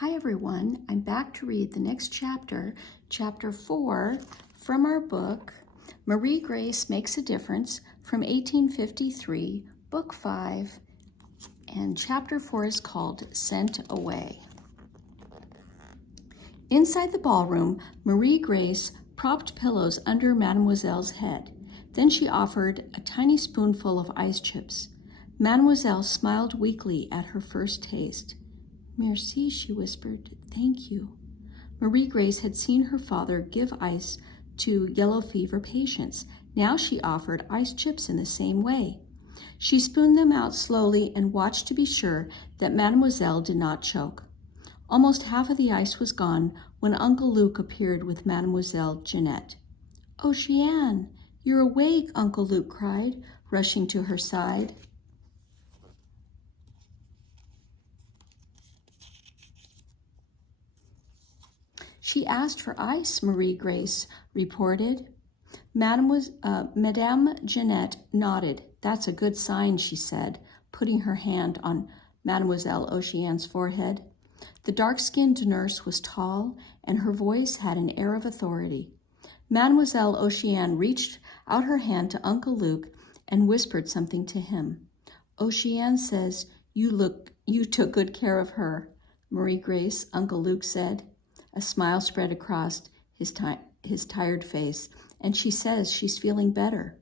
Hi everyone, I'm back to read the next chapter, chapter 4, from our book, Marie Grace Makes a Difference, from 1853, book 5, and chapter 4 is called Sent Away. Inside the ballroom, Marie Grace propped pillows under Mademoiselle's head. Then she offered a tiny spoonful of ice chips. Mademoiselle smiled weakly at her first taste. Merci, she whispered. Thank you. Marie Grace had seen her father give ice to yellow fever patients. Now she offered ice chips in the same way. She spooned them out slowly and watched to be sure that Mademoiselle did not choke. Almost half of the ice was gone when Uncle Luke appeared with Mademoiselle Jeanette. "Oceane, you're awake," Uncle Luke cried, rushing to her side. "She asked for ice," Marie Grace reported. Madame Jeanette nodded. "That's a good sign," she said, putting her hand on Mademoiselle Oceane's forehead. The dark-skinned nurse was tall, and her voice had an air of authority. Mademoiselle Oceane reached out her hand to Uncle Luke and whispered something to him. "Oceane says you took good care of her, Marie Grace," Uncle Luke said. A smile spread across his tired face, and she says she's feeling better.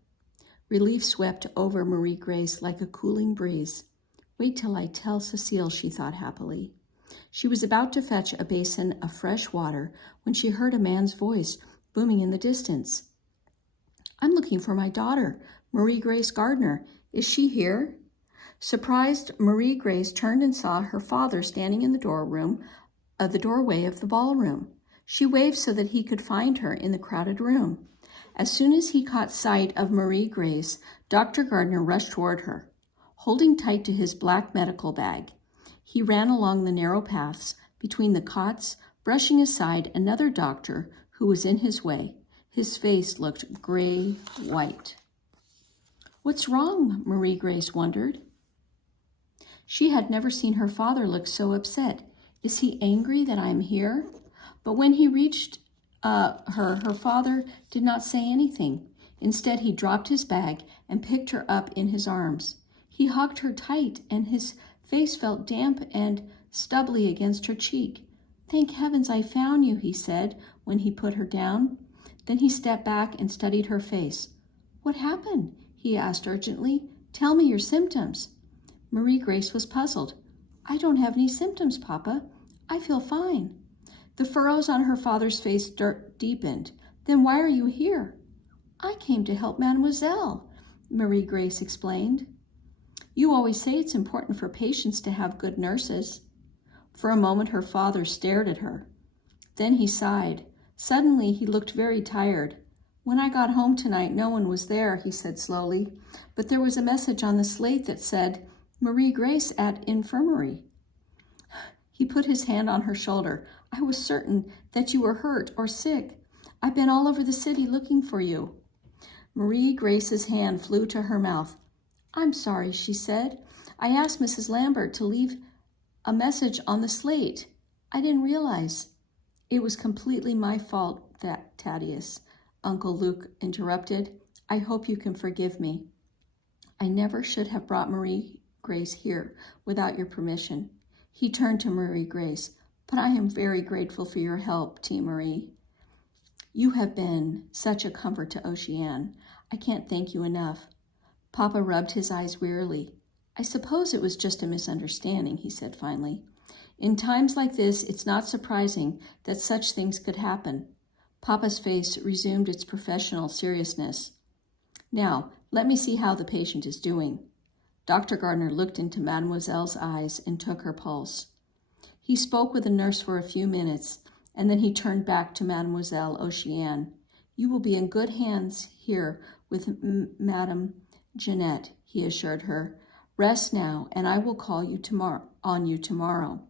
Relief swept over Marie Grace like a cooling breeze. Wait till I tell Cecile, she thought happily. She was about to fetch a basin of fresh water when she heard a man's voice booming in the distance. "I'm looking for my daughter, Marie Grace Gardner. Is she here?" Surprised, Marie Grace turned and saw her father standing in the doorway of the ballroom. She waved so that he could find her in the crowded room. As soon as he caught sight of Marie Grace, Dr. Gardner rushed toward her, holding tight to his black medical bag. He ran along the narrow paths between the cots, brushing aside another doctor who was in his way. His face looked gray-white. "What's wrong?" Marie Grace wondered. She had never seen her father look so upset. "Is he angry that I'm here?" But when he reached her father did not say anything. Instead, he dropped his bag and picked her up in his arms. He hugged her tight, and his face felt damp and stubbly against her cheek. "Thank heavens I found you," he said when he put her down. Then he stepped back and studied her face. "What happened?" he asked urgently. "Tell me your symptoms." Marie Grace was puzzled. "I don't have any symptoms, Papa. I feel fine." The furrows on her father's face deepened. "Then why are you here?" "I came to help Mademoiselle," Marie Grace explained. "You always say it's important for patients to have good nurses." For a moment, her father stared at her. Then he sighed. Suddenly, he looked very tired. "When I got home tonight, no one was there," he said slowly. "But there was a message on the slate that said, 'Marie Grace at infirmary.'" He put his hand on her shoulder. "I was certain that you were hurt or sick. I've been all over the city looking for you." Marie Grace's hand flew to her mouth. "I'm sorry," she said. "I asked Mrs. Lambert to leave a message on the slate. I didn't realize." "It was completely my fault, Thaddeus," Uncle Luke interrupted. "I hope you can forgive me. I never should have brought Marie Grace here without your permission." He turned to Marie Grace. "But I am very grateful for your help, T. Marie. You have been such a comfort to Oceane. I can't thank you enough." Papa rubbed his eyes wearily. "I suppose it was just a misunderstanding," he said finally. "In times like this, it's not surprising that such things could happen." Papa's face resumed its professional seriousness. "Now, let me see how the patient is doing." Dr. Gardner looked into Mademoiselle's eyes and took her pulse. He spoke with the nurse for a few minutes, and then he turned back to Mademoiselle Oceane. "You will be in good hands here with Madame Jeanette," he assured her. "Rest now, and I will call you tomorrow.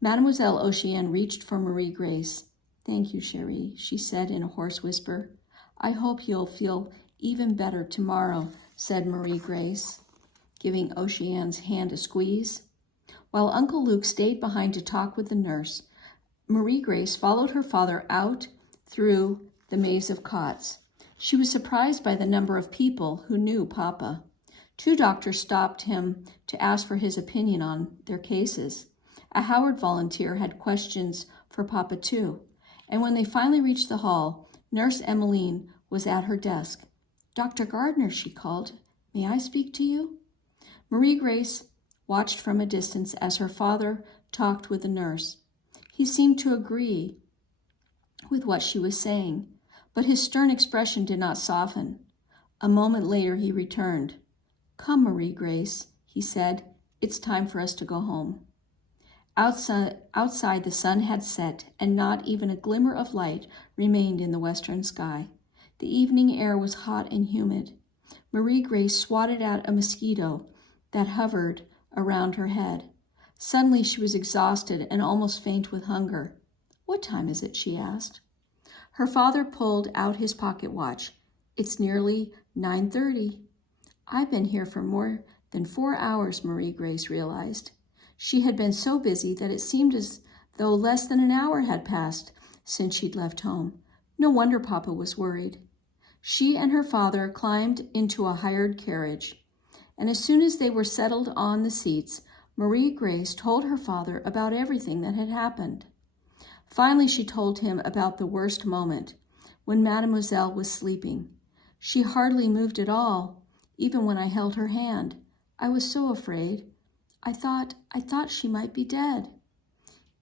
Mademoiselle Oceane reached for Marie Grace. "Thank you, chérie," she said in a hoarse whisper. "I hope you'll feel even better tomorrow," said Marie Grace, giving Oceane's hand a squeeze. While Uncle Luke stayed behind to talk with the nurse, Marie Grace followed her father out through the maze of cots. She was surprised by the number of people who knew Papa. 2 doctors stopped him to ask for his opinion on their cases. A Howard volunteer had questions for Papa too, and when they finally reached the hall, Nurse Emmeline was at her desk. "Dr. Gardner," she called, "may I speak to you?" Marie Grace watched from a distance as her father talked with the nurse. He seemed to agree with what she was saying, but his stern expression did not soften. A moment later he returned. "Come, Marie Grace," he said. "It's time for us to go home." Outside the sun had set, and not even a glimmer of light remained in the western sky. The evening air was hot and humid. Marie Grace swatted out a mosquito that hovered around her head. Suddenly she was exhausted and almost faint with hunger. "What time is it?" she asked. Her father pulled out his pocket watch. "It's nearly 9:30. "I've been here for more than 4 hours," Marie Grace realized. She had been so busy that it seemed as though less than an hour had passed since she'd left home. No wonder Papa was worried. She and her father climbed into a hired carriage, and as soon as they were settled on the seats, Marie Grace told her father about everything that had happened. Finally, she told him about the worst moment, when Mademoiselle was sleeping. "She hardly moved at all, even when I held her hand. I was so afraid. I thought she might be dead."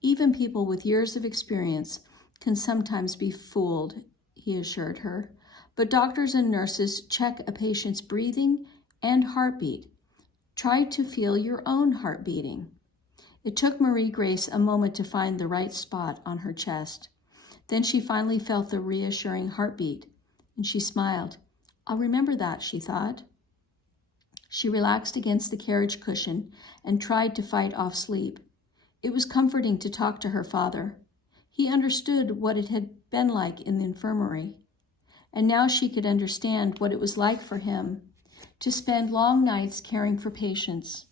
"Even people with years of experience can sometimes be fooled," he assured her. "But doctors and nurses check a patient's breathing and heartbeat. Try to feel your own heart beating." It took Marie Grace a moment to find the right spot on her chest. Then she finally felt the reassuring heartbeat, and she smiled. "I'll remember that," she thought. She relaxed against the carriage cushion and tried to fight off sleep. It was comforting to talk to her father. He understood what it had been like in the infirmary, and now she could understand what it was like for him to spend long nights caring for patients.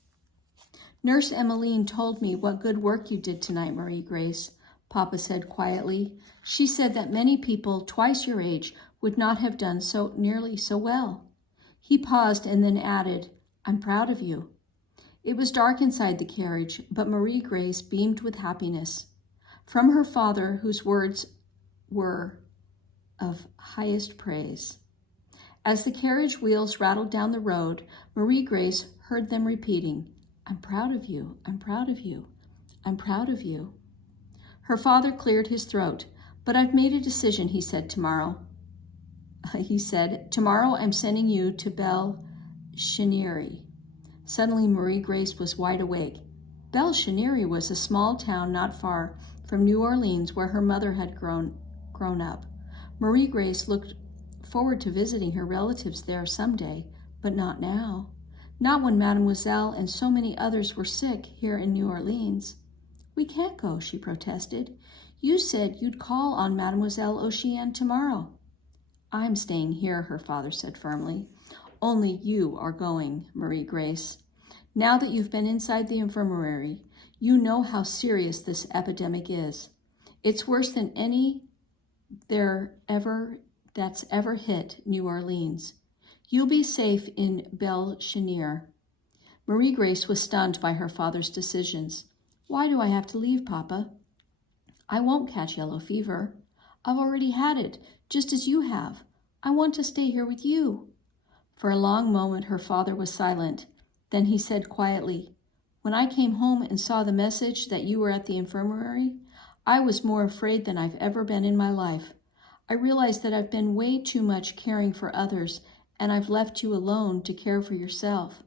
"Nurse Emmeline told me what good work you did tonight, Marie Grace," Papa said quietly. "She said that many people twice your age would not have done nearly so well." He paused and then added, "I'm proud of you." It was dark inside the carriage, but Marie Grace beamed with happiness. From her father, whose words were of highest praise. As the carriage wheels rattled down the road, Marie Grace heard them repeating, "I'm proud of you, I'm proud of you, I'm proud of you." Her father cleared his throat. "But I've made a decision," he said. Tomorrow I'm sending you to Belle Cheniere." Suddenly Marie Grace was wide awake. Belle Cheniere was a small town not far from New Orleans where her mother had grown up. Marie Grace looked forward to visiting her relatives there someday, but not now. Not when Mademoiselle and so many others were sick here in New Orleans. "We can't go," she protested. "You said you'd call on Mademoiselle Ocean tomorrow." "I'm staying here," her father said firmly. "Only you are going, Marie Grace. Now that you've been inside the infirmary, you know how serious this epidemic is. It's worse than any that's ever hit New Orleans. You'll be safe in Belle Cheniere." Marie Grace was stunned by her father's decisions. "Why do I have to leave, Papa?" "I won't catch yellow fever. I've already had it, just as you have. I want to stay here with you." For a long moment her father was silent. Then he said quietly, "When I came home and saw the message that you were at the infirmary, I was more afraid than I've ever been in my life. I realized that I've been way too much caring for others, and I've left you alone to care for yourself."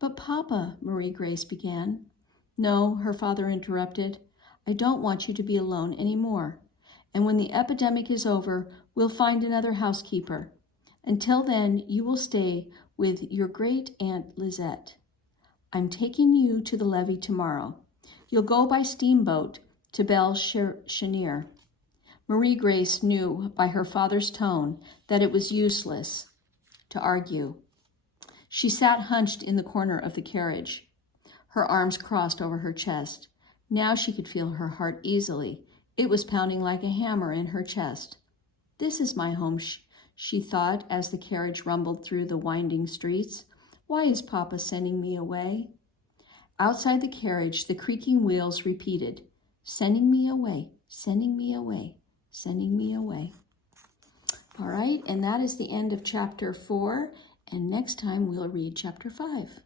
"But Papa," Marie Grace began. "No," her father interrupted. "I don't want you to be alone anymore. And when the epidemic is over, we'll find another housekeeper. Until then, you will stay with your great-aunt Lisette. I'm taking you to the levee tomorrow. You'll go by steamboat to Belle Cheniere." Marie Grace knew by her father's tone that it was useless to argue. She sat hunched in the corner of the carriage. Her arms crossed over her chest. Now she could feel her heart easily. It was pounding like a hammer in her chest. This is my home, she thought as the carriage rumbled through the winding streets. Why is Papa sending me away? Outside the carriage, the creaking wheels repeated, sending me away, sending me away, sending me away. All right, and that is the end of chapter 4, and next time we'll read chapter 5.